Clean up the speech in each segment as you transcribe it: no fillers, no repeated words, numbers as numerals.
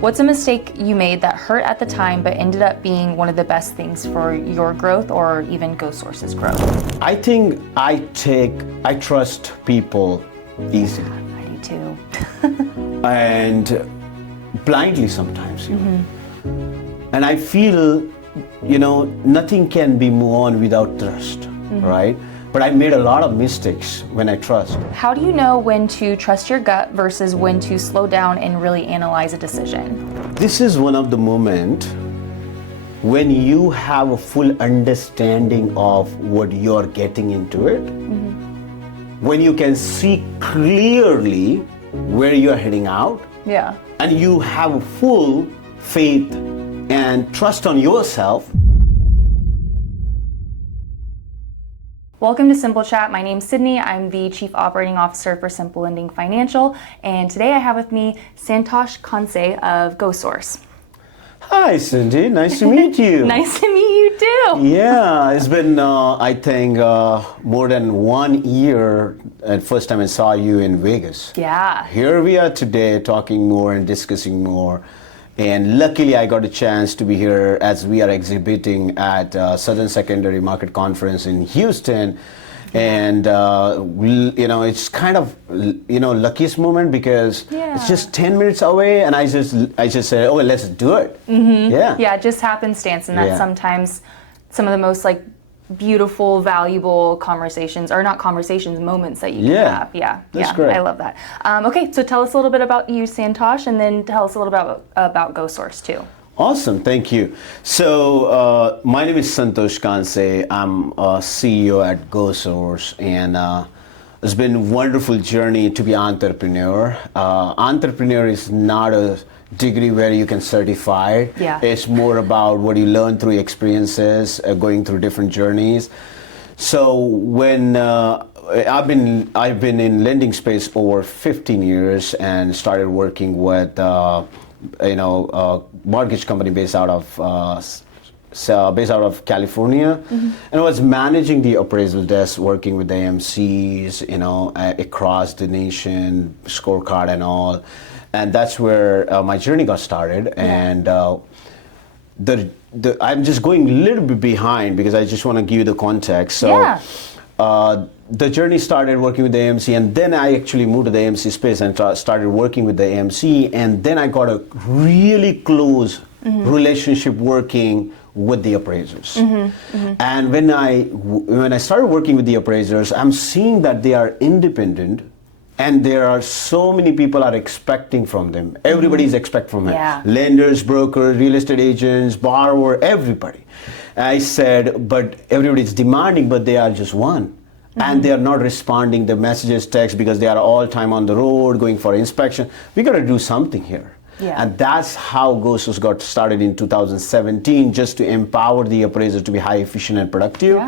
What's a mistake you made that hurt at the time but ended up being one of the best things for your growth or even GoSource's growth? I think I trust people easily. I do too. And blindly sometimes. And I feel, nothing can be moved on without trust, right? But I made a lot of mistakes when I trust. How do you know when to trust your gut versus when to slow down and really analyze a decision? This is one of the moments when you have a full understanding of what you're getting into it, when you can see clearly where you're heading out, and you have full faith and trust on yourself. Welcome to SimpleChat. My name's Sydney. I'm the Chief Operating Officer for Simple Lending Financial, and today I have with me Santosh Kanse of GoSource. Hi, Cindy. Nice to meet you. Nice to meet you too. Yeah, it's been, I think, more than 1 year at first time I saw you in Vegas. Yeah. Here we are today talking more and discussing more. And luckily I got a chance to be here as we are exhibiting at Southern Secondary Market Conference in Houston. And, it's kind of, luckiest moment because it's just 10 minutes away and I just said, oh, let's do it. Yeah, just happenstance, and that's sometimes some of the most beautiful, valuable conversations, or not conversations, moments that you can have. That's great. I love that. Okay, so tell us a little bit about you, Santosh, and then tell us a little bit about GoSource too. Awesome, thank you. So my name is Santosh Kanse. I'm a CEO at GoSource, and it's been a wonderful journey to be an entrepreneur. Entrepreneur is not a degree where you can certify it. It's more about what you learn through experiences, going through different journeys. So when I've been in lending space over 15 years and started working with mortgage company based out of California, and I was managing the appraisal desk, working with the AMCs, across the nation, scorecard and all, and that's where my journey got started. And I'm just going a little bit behind because I just want to give you the context. So. The journey started working with the AMC, and then I actually moved to the AMC space and started working with the AMC, and then I got a really close relationship working with the appraisers. And when I started working with the appraisers, I'm seeing that they are independent, and there are so many people are expecting from them. Everybody's expecting from them. Lenders, brokers, real estate agents, borrower, everybody. I said, but everybody's demanding, but they are just one. And they are not responding the messages, text, because they are all time on the road, going for inspection. We got to do something here. And that's how GoSource got started in 2017, just to empower the appraisers to be high efficient and productive.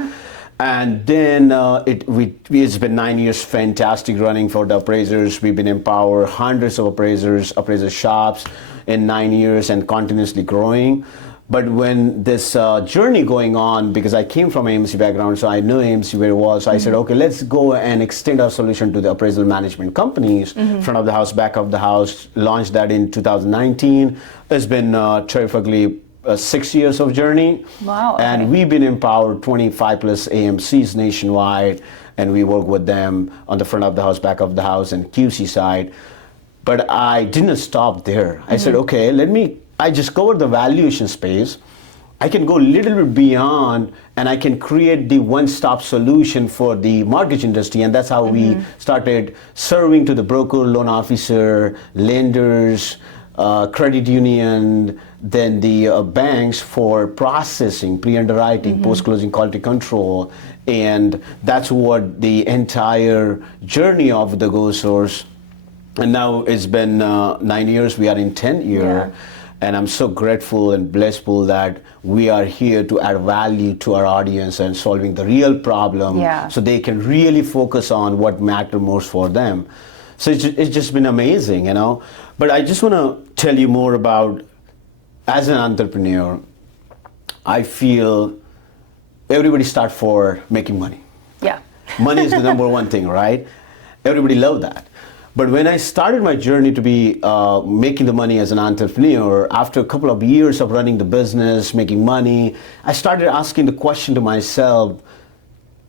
And then it's been 9 years fantastic running for the appraisers. We've been empowered hundreds of appraiser shops in 9 years and continuously growing. But when this journey going on, because I came from AMC background, so I know AMC very well, so I said, okay, let's go and extend our solution to the appraisal management companies, front of the house, back of the house, launched that in 2019. It's been terrifically 6 years of journey. Wow. Okay. And we've been empowered 25 plus AMCs nationwide, and we work with them on the front of the house, back of the house, and QC side. But I didn't stop there. I said, okay, I just covered the valuation space. I can go a little bit beyond, and I can create the one-stop solution for the mortgage industry, and that's how we started serving to the broker, loan officer, lenders, credit union, then the banks for processing, pre-underwriting, post-closing quality control, and that's what the entire journey of the GoSource. And now it's been 9 years. We are in 10th year. And I'm so grateful and blissful that we are here to add value to our audience and solving the real problem so they can really focus on what matters most for them. So it's just been amazing, But I just want to tell you more about, as an entrepreneur, I feel everybody starts for making money. Money is the number one thing, right? Everybody loves that. But when I started my journey to be making the money as an entrepreneur, after a couple of years of running the business, making money, I started asking the question to myself,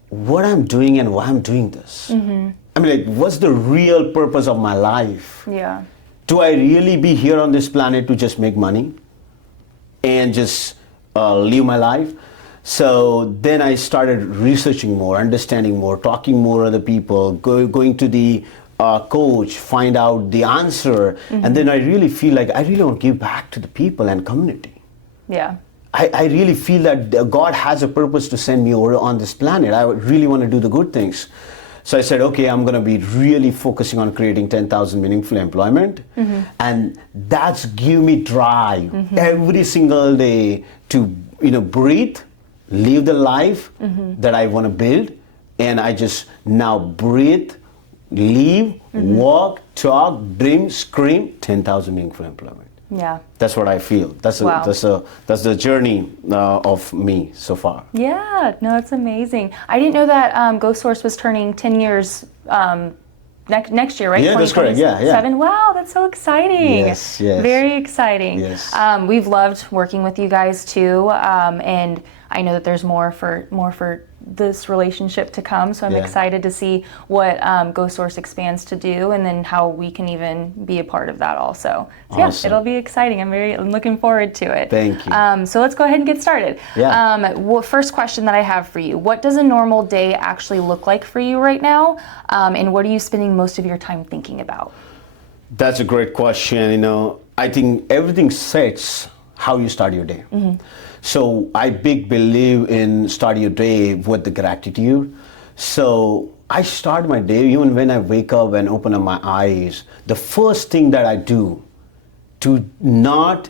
what I'm doing and why I'm doing this? I mean, like, what's the real purpose of my life? Yeah. Do I really be here on this planet to just make money and just live my life? So then I started researching more, understanding more, talking more to other people, going to the coach, find out the answer. And then I really feel like I really want to give back to the people and community. Yeah. I really feel that God has a purpose to send me over on this planet. I really want to do the good things. So I said, okay, I'm going to be really focusing on creating 10,000 meaningful employment. And that's give me drive every single day to, breathe, live the life that I want to build. And I just now breathe, live, walk, talk, dream, scream, 10,000 meaningful employment. Yeah. That's what I feel. That's the journey of me so far. Yeah, no, it's amazing. I didn't know that GoSource was turning 10 years next year, right? Yeah, that's correct. Yeah. Wow, that's so exciting. Yes. Very exciting. Yes. We've loved working with you guys too, and I know that there's more for this relationship to come. So I'm excited to see what GoSource expands to do, and then how we can even be a part of that also. So Awesome. it'll be exciting. I'm looking forward to it. Thank you. So let's go ahead and get started. Yeah. First question that I have for you: what does a normal day actually look like for you right now, and what are you spending most of your time thinking about? That's a great question. I think everything sets how you start your day. So I big believe in start your day with the gratitude. So I start my day, even when I wake up and open up my eyes, the first thing that I do to not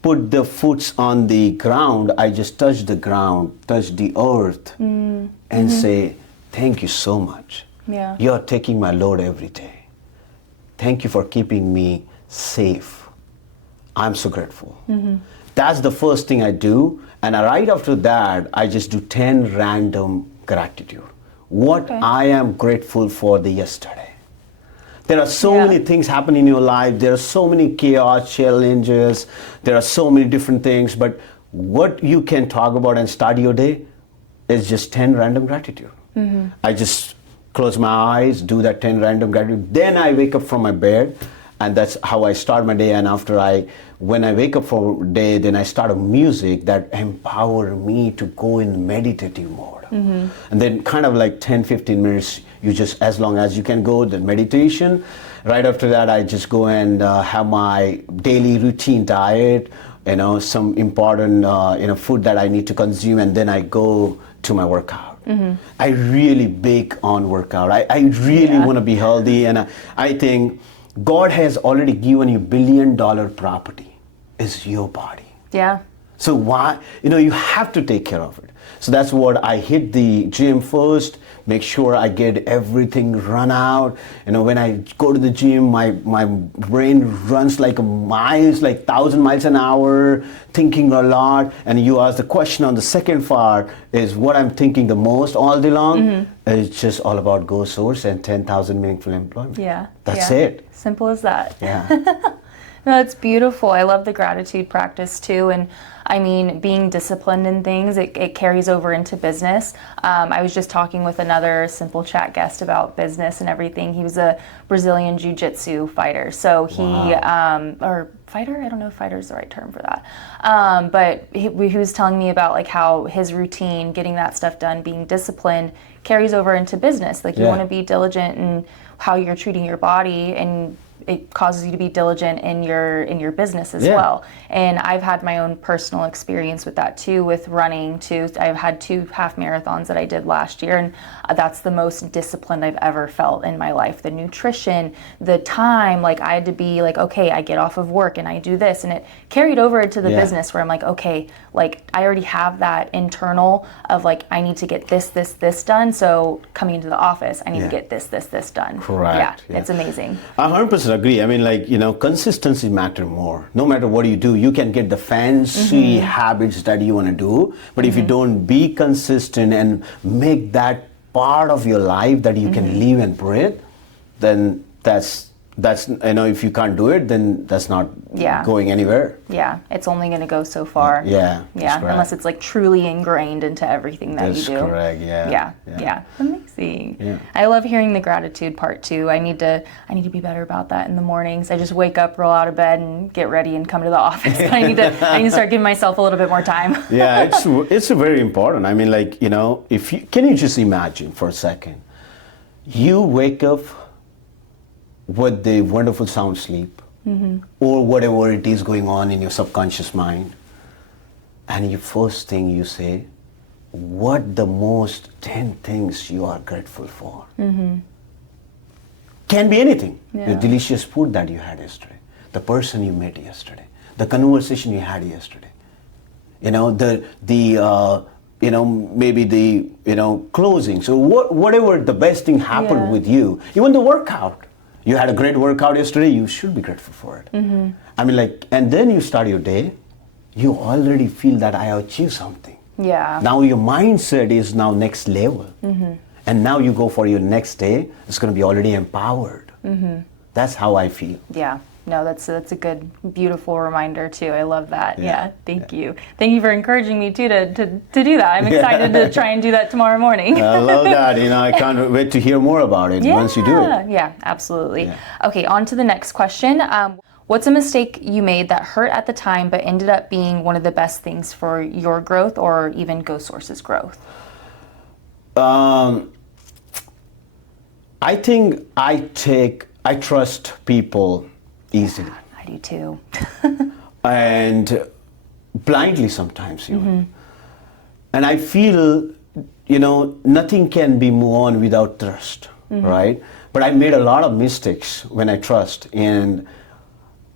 put the foot on the ground, I just touch the ground, touch the earth, and say, thank you so much. Yeah. You're taking my load every day. Thank you for keeping me safe. I'm so grateful. That's the first thing I do. And right after that, I just do 10 random gratitude. What I am grateful for the yesterday. There are so many things happen in your life. There are so many chaos, challenges. There are so many different things. But what you can talk about and start your day is just 10 random gratitude. I just close my eyes, do that 10 random gratitude. Then I wake up from my bed. And that's how I start my day. And when I wake up for the day, then I start a music that empower me to go in meditative mode. And then kind of like 10, 15 minutes, you just, as long as you can go, the meditation. Right after that, I just go and have my daily routine diet, some important, food that I need to consume. And then I go to my workout. I really big on workout. I really want to be healthy. And I think God has already given you $1 billion property. It's your body. Yeah. So why, you have to take care of it. So that's what I hit the gym first, make sure I get everything run out. When I go to the gym, my brain runs like miles, like 1,000 miles an hour, thinking a lot. And you ask the question on the second part is what I'm thinking the most all day long. It's just all about GoSource and 10,000 meaningful employment. Yeah. That's it. Simple as that. Yeah. No, it's beautiful. I love the gratitude practice too. And I mean, being disciplined in things, it carries over into business. I was just talking with another SimpleChat guest about business and everything. He was a Brazilian Jiu-Jitsu fighter. So he, or fighter? I don't know if fighter is the right term for that. But he was telling me about like how his routine, getting that stuff done, being disciplined, carries over into business. Like you want to be diligent in how you're treating your body, and it causes you to be diligent in your business as well. And I've had my own personal experience with that too, with running too. I've had 2 half marathons that I did last year, and that's the most disciplined I've ever felt in my life. The nutrition, the time, like I had to be like, okay, I get off of work and I do this, and it carried over into the business where I'm like, okay, like I already have that internal of like, I need to get this done. So coming into the office, I need to get this done. Correct. Yeah, it's amazing. 100% agree. I mean, like, consistency matter more. No matter what you do, you can get the fancy habits that you want to do, but if you don't be consistent and make that part of your life that you can live and breathe, then that's that's, if you can't do it, then that's not going anywhere. Yeah, it's only going to go so far. Yeah, unless it's like truly ingrained into everything that you do. That's correct. Yeah. Amazing. Yeah. I love hearing the gratitude part too. I need to be better about that in the mornings. I just wake up, roll out of bed, and get ready and come to the office. But I need to start giving myself a little bit more time. Yeah, it's very important. I mean, like, can you just imagine for a second, you wake up with the wonderful sound sleep, or whatever it is going on in your subconscious mind, and your first thing you say, what the most 10 things you are grateful for. Can be anything. The delicious food that you had yesterday, the person you met yesterday, the conversation you had yesterday, maybe the closing. So whatever the best thing happened with you, even the workout. You had a great workout yesterday, you should be grateful for it. I mean, like, and then you start your day, you already feel that I achieved something. Yeah. Now your mindset is now next level. And now you go for your next day, it's going to be already empowered. That's how I feel. Yeah. No, that's a good, beautiful reminder too. I love that. Yeah. Thank you. Thank you for encouraging me too to do that. I'm excited to try and do that tomorrow morning. I love that. I can't wait to hear more about it once you do it. Yeah, absolutely. Yeah. Okay, on to the next question. What's a mistake you made that hurt at the time but ended up being one of the best things for your growth or even GoSource's growth? I think I trust people easily. Yeah, I do too. And blindly sometimes even. And I feel, nothing can be moved on without trust, right? But I made a lot of mistakes when I trust. And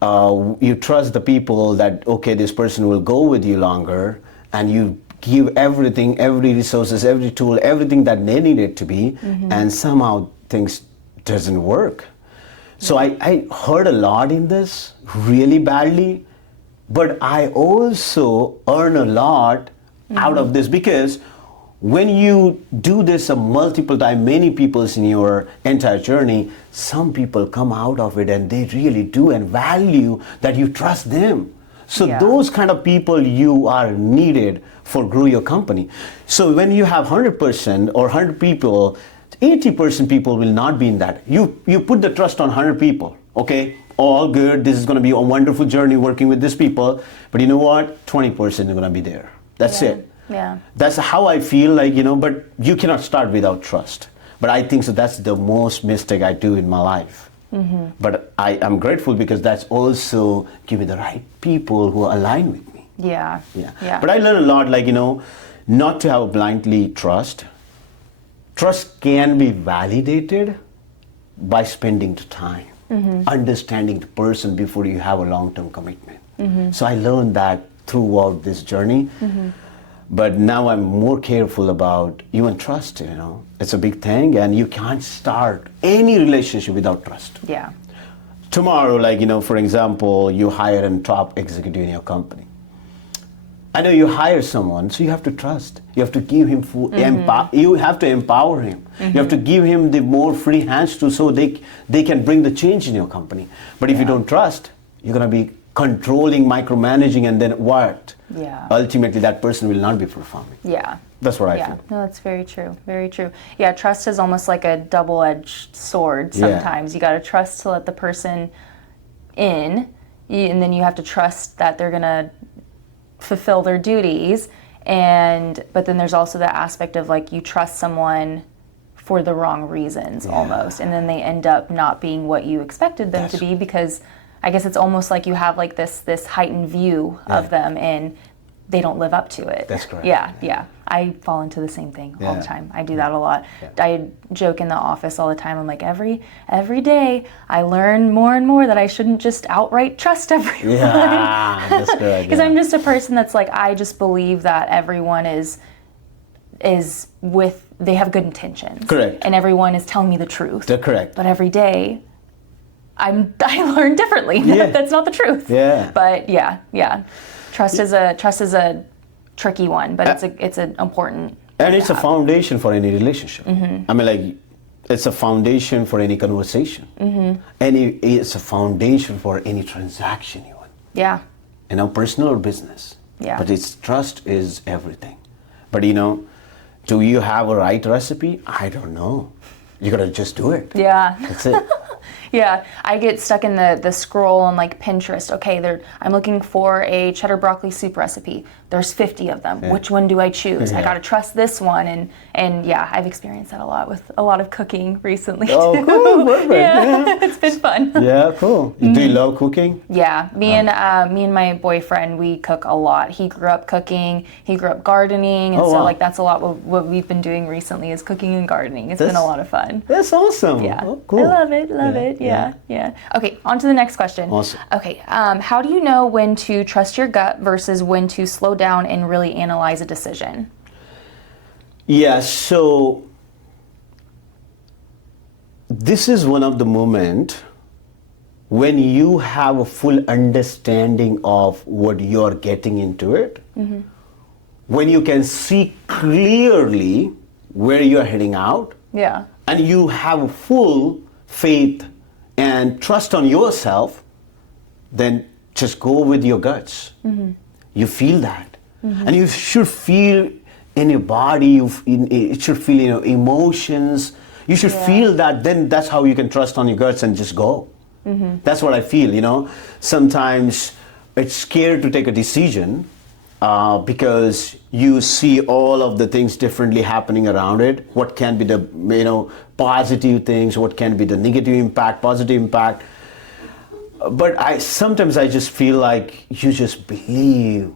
you trust the people that, okay, this person will go with you longer, and you give everything, every resources, every tool, everything that they need it to be, and somehow things doesn't work. So I heard a lot in this, really badly, but I also earn a lot out of this, because when you do this multiple times, many people in your entire journey, some people come out of it and they really do and value that you trust them. So those kind of people you are needed for grow your company. So when you have 100% or 100 people, 80% people will not be in that. You put the trust on 100 people, okay? All good, this is gonna be a wonderful journey working with these people, but you know what? 20% are gonna be there. That's it. Yeah. That's how I feel, like, but you cannot start without trust. But I think so that's the most mistake I do in my life. But I am grateful because that's also give me the right people who align with me. Yeah. But I learned a lot, like, not to have blindly trust. Trust can be validated by spending the time, understanding the person before you have a long-term commitment. So I learned that throughout this journey. But now I'm more careful about even trust, It's a big thing, and you can't start any relationship without trust. Yeah. Tomorrow, like, for example, you hire a top executive in your company. I know you hire someone, so you have to trust. You have to give him you have to empower him. You have to give him the more free hands so they can bring the change in your company. But if you don't trust, you're gonna be controlling, micromanaging, and then what? Yeah. Ultimately, that person will not be performing. Yeah. That's what I feel. No, that's very true. Very true. Yeah, trust is almost like a double-edged sword sometimes. You got to trust to let the person in, and then you have to trust that they're going to fulfill their duties. But then there's also the aspect of, like, you trust someone for the wrong reasons almost, and then they end up not being what you expected them to be, because I guess it's almost like you have like this heightened view of them, and they don't live up to it. That's correct. Yeah. I fall into the same thing all the time. I do that a lot. I joke in the office all the time. I'm like, every day I learn more and more that I shouldn't just outright trust everyone. Yeah, that's good. Because I'm just a person that's like, I just believe that everyone is they have good intentions. Correct. And everyone is telling me the truth. They're correct. But every day I learn differently. That's not the truth. Yeah. But yeah. Trust is a tricky one, but it's an important. And it's a foundation for any relationship. I mean, like, it's a foundation for any conversation. It's a foundation for any transaction even. Yeah. Personal or business. Yeah. But it's trust is everything. But do you have a right recipe? I don't know. You gotta just do it. Yeah. That's it. Yeah, I get stuck in the scroll on like Pinterest. Okay, I'm looking for a cheddar broccoli soup recipe. There's 50 of them. Yeah. Which one do I choose? I gotta trust this one, and yeah, I've experienced that a lot with a lot of cooking recently too. Oh, cool, perfect. Yeah, it's been fun. Yeah, cool. Do you love cooking? Yeah, me and my boyfriend, we cook a lot. He grew up cooking. He grew up gardening, and so like that's a lot what we've been doing recently is cooking and gardening. It's been a lot of fun. That's awesome. Yeah, oh, cool. I love it. Love it. Yeah. Okay, on to the next question. Awesome. Okay, how do you know when to trust your gut versus when to slow down and really analyze a decision? Yeah, so this is one of the moments when you have a full understanding of what you're getting into it, when you can see clearly where you're heading out, and you have full faith and trust on yourself, then just go with your guts. You feel that. And you should feel in your body, it should feel in your emotions. You should feel that, then that's how you can trust on your guts and just go. That's what I feel, Sometimes it's scary to take a decision because you see all of the things differently happening around it. What can be the, positive things, what can be the negative impact, positive impact. But sometimes I just feel like you just believe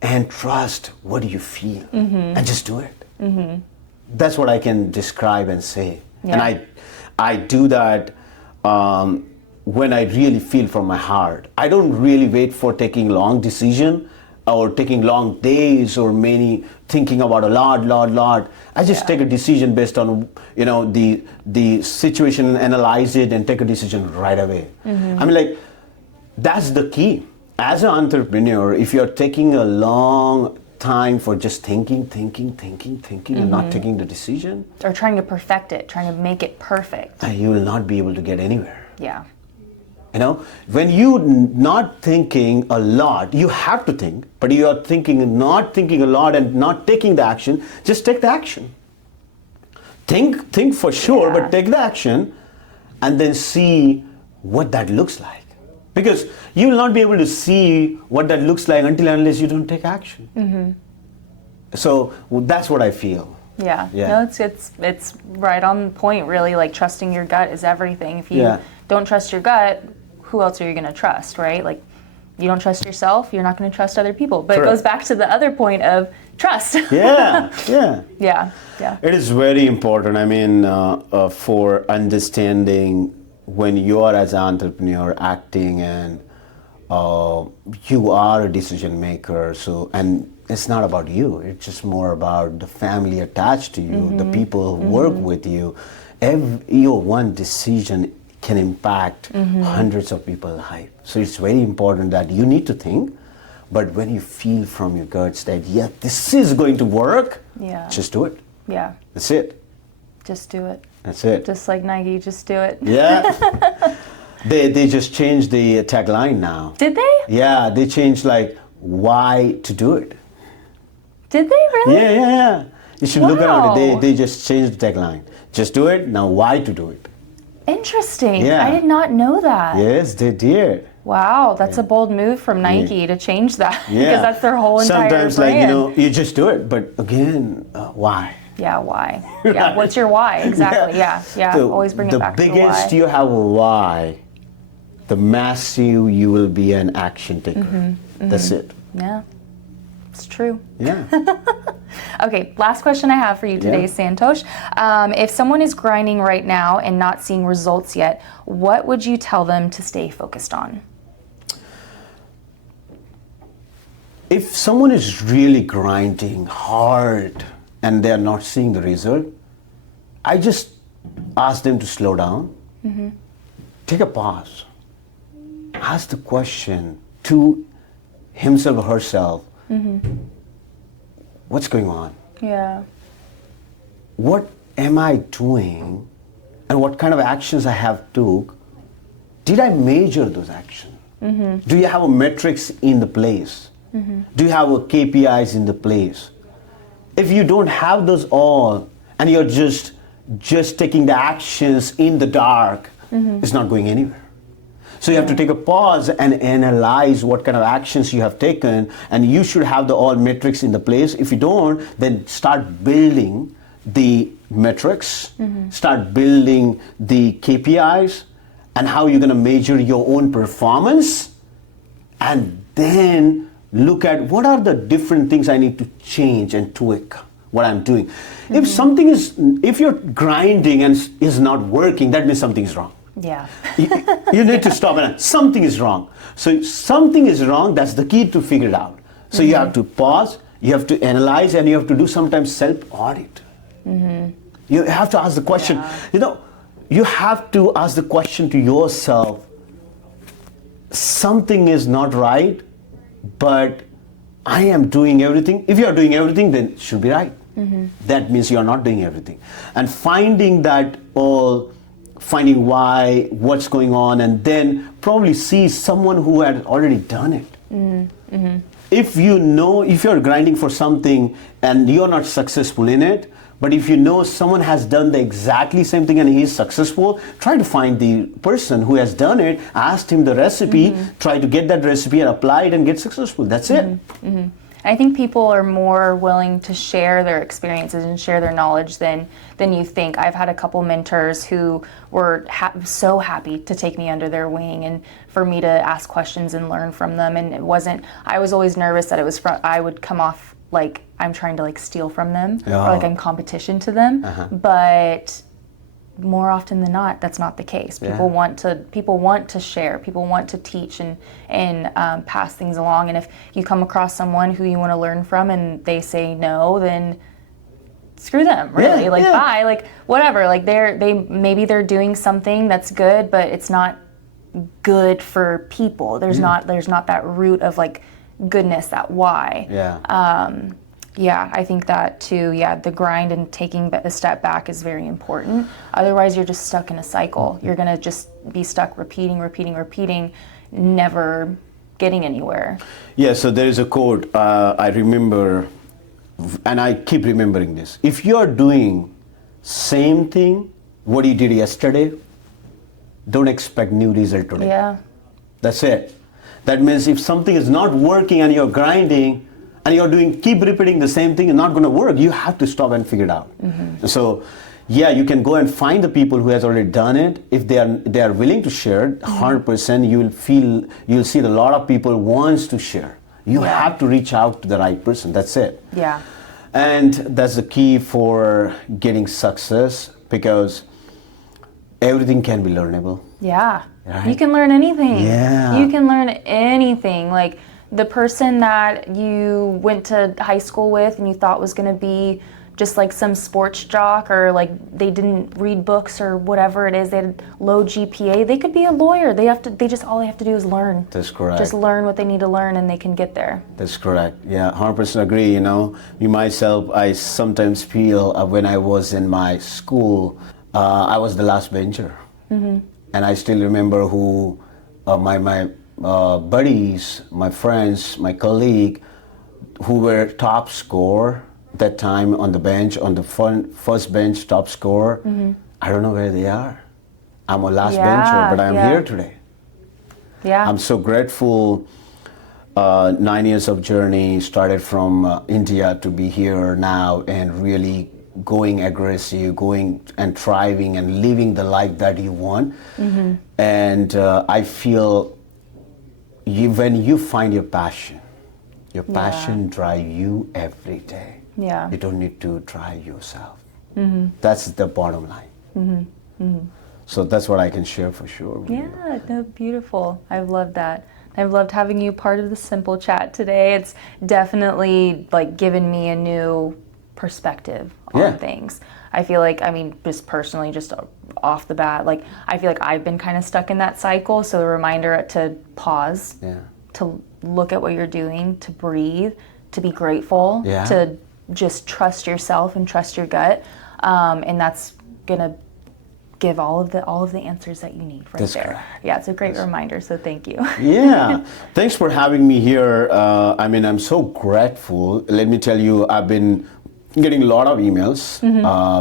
and trust what you feel and just do it. That's what I can describe and say. And I do that when I really feel from my heart. I don't really wait for taking long decision or taking long days or thinking about a lot. I just take a decision based on the situation, analyze it, and take a decision right away. I mean, that's the key. As an entrepreneur, if you're taking a long time for just thinking, and not taking the decision, or trying to perfect it, trying to make it perfect, you will not be able to get anywhere. Yeah. When you're not thinking a lot, you have to think, but you are not thinking a lot and not taking the action, just take the action. Think for sure, but take the action and then see what that looks like. Because you will not be able to see what that looks like unless you don't take action. So that's what I feel. Yeah. No, it's right on point, really. Like, trusting your gut is everything. If you don't trust your gut, who else are you going to trust, right? Like, you don't trust yourself, you're not going to trust other people. But Correct. It goes back to the other point of trust. Yeah. It is very important. I mean, for understanding when you are as an entrepreneur acting and you are a decision maker. And it's not about you. It's just more about the family attached to you, the people who work with you. Your one decision can impact hundreds of people's lives. So it's very important that you need to think, but when you feel from your guts that, this is going to work, just do it. Yeah. That's it. Just do it. That's it. Just like Nike, just do it. Yeah. They just changed the tagline now. Did they? Yeah, they changed why to do it. Did they really? Yeah. You should look around it. They just changed the tagline. Just do it, now why to do it. Interesting. Yeah. I did not know that. Yes, they did. Wow, that's a bold move from Nike to change that. Because that's their whole entire Sometimes, brand. you just do it, but again, why? Yeah, why? Yeah, what's your why? Exactly, yeah. Always bring it back to the why. The biggest you have a why, the massive you will be an action taker. That's it. Yeah, it's true. Yeah. Okay, last question I have for you today, Santosh. If someone is grinding right now and not seeing results yet, what would you tell them to stay focused on? If someone is really grinding hard and they're not seeing the result, I just ask them to slow down, take a pause, ask the question to himself or herself, what's going on? Yeah. What am I doing and what kind of actions I have took, did I measure those actions? Do you have a metrics in the place? Do you have a KPIs in the place? If you don't have those all, and you're just taking the actions in the dark, it's not going anywhere. So you have to take a pause and analyze what kind of actions you have taken, and you should have the all metrics in the place. If you don't, then start building the metrics, start building the KPIs, and how you're going to measure your own performance, and then look at what are the different things I need to change and tweak what I'm doing. If you're grinding and is not working, that means something is wrong. Yeah. You need to stop and something is wrong. So something is wrong, that's the key to figure it out. So you have to pause, you have to analyze, and you have to do sometimes self-audit. You have to ask the question, you have to ask the question to yourself, something is not right, but I am doing everything. If you are doing everything, then it should be right. That means you are not doing everything. And finding why, what's going on, and then probably see someone who had already done it. If you're grinding for something and you're not successful in it, but if you know someone has done the exactly same thing and he's successful, try to find the person who has done it, ask him the recipe, try to get that recipe and apply it and get successful. That's it. I think people are more willing to share their experiences and share their knowledge than you think. I've had a couple mentors who were so happy to take me under their wing and for me to ask questions and learn from them. And I was always nervous that I would come off like I'm trying to like steal from them or like I'm competition to them. But more often than not, that's not the case. People want to share. People want to teach and pass things along. And if you come across someone who you want to learn from and they say no, then screw them. Really, bye. Like whatever. Like maybe they're doing something that's good, but it's not good for people. There's not that root of like goodness, that why. I think that too. The grind and taking a step back is very important. Otherwise, you're just stuck in a cycle. You're going to just be stuck repeating, never getting anywhere. Yeah, so there is a quote I remember, and I keep remembering this. If you're doing same thing, what you did yesterday, don't expect new result today. Yeah. That's it. That means if something is not working and you're grinding, and you're keep repeating the same thing, it's not going to work. You have to stop and figure it out. So, you can go and find the people who has already done it. If they are willing to share, 100%, you'll see a lot of people wants to share. You have to reach out to the right person. That's it. Yeah. And that's the key for getting success, because everything can be learnable. Yeah. Right? You can learn anything. Yeah. You can learn anything. Like the person that you went to high school with and you thought was going to be just like some sports jock, or like they didn't read books or whatever it is, they had low GPA, they could be a lawyer. All they have to do is learn. That's correct. Just learn what they need to learn and they can get there. That's correct. Yeah, 100% agree. Me myself, I sometimes feel when I was in my school, I was the last bencher. And I still remember who my buddies, my friends, my colleague, who were top scorer that time on the bench, on the first bench, top scorer. I don't know where they are. I'm a last bencher, but I'm here today. Yeah. I'm so grateful. 9 years of journey, started from India to be here now and really going aggressive, going and thriving and living the life that you want. And I feel when you find your passion drive you every day. Yeah. You don't need to drive yourself. That's the bottom line. So that's what I can share for sure. Yeah, no, beautiful. I've loved that. I've loved having you part of the SimpleChat today. It's definitely like given me a new perspective on things. I feel like, just personally, just off the bat, like I feel like I've been kind of stuck in that cycle. So a reminder to pause, to look at what you're doing, to breathe, to be grateful, to just trust yourself and trust your gut. And that's gonna give all of the answers that you need right That's there. correct. Yeah, it's a great reminder. So thank you. Yeah, thanks for having me here. I mean, I'm so grateful. Let me tell you, I've been getting a lot of emails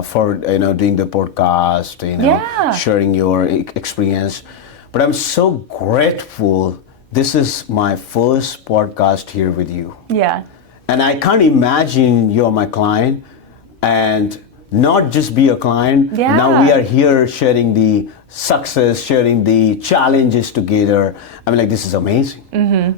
for doing the podcast, Yeah. sharing your experience. But I'm so grateful. This is my first podcast here with you. Yeah. And I can't imagine you're my client and not just be a client. Yeah. Now we are here sharing the success, sharing the challenges together. I mean, like, this is amazing.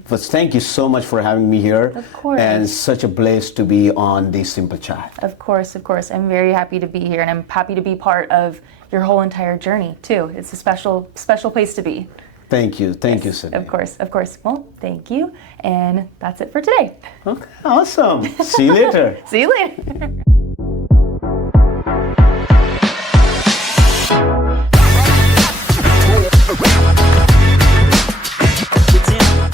But thank you so much for having me here. Of course. And such a bliss to be on the Simple Chat. Of course, of course. I'm very happy to be here, and I'm happy to be part of your whole entire journey too. It's a special place to be. Thank you. Thank you, Sydney. Of course, of course. Well, thank you. And that's it for today. Okay, awesome. See you later. See you later.